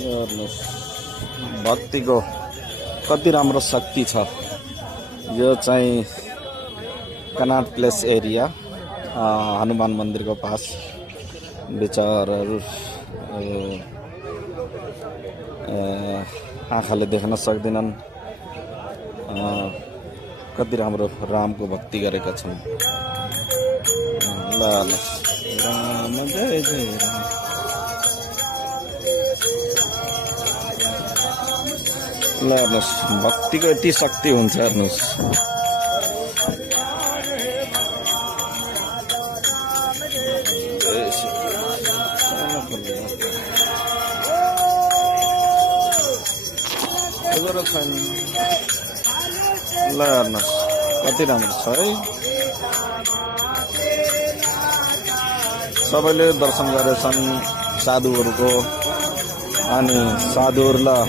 हेर्नुहोस् भक्तिको कति राम्रो शक्ति छ। यो चाहिँ कनाट प्लेस एरिया हनुमान मन्दिरको पास। विचारहरू आँखाले देख्न सक्दैनन् कति राम्रो रामको भक्ति गरेका छन्। ल ल राम जय जय राम। ल हेर्नुहोस् भक्तिको यति शक्ति हुन्छ। हेर्नुहोस् छैन। ल हेर्नुहोस् कति राम्रो छ है। सबैले दर्शन गरेछन् साधुहरूको, अनि साधुहरूलाई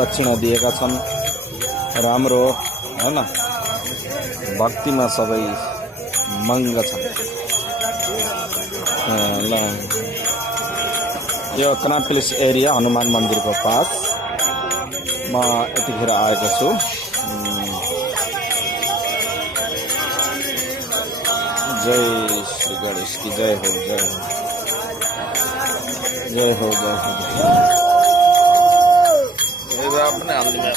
दक्षिणा दिएका छन्। राम्रो हैन, भक्तिमा सबै मङ्ग छन्। ल यो कनाट प्लेस एरिया हनुमान मन्दिरको पास म यतिखेर आएको छु। जय श्री गणेश की जय हो, जय हो, जय हो, जय हो। अपने हाल में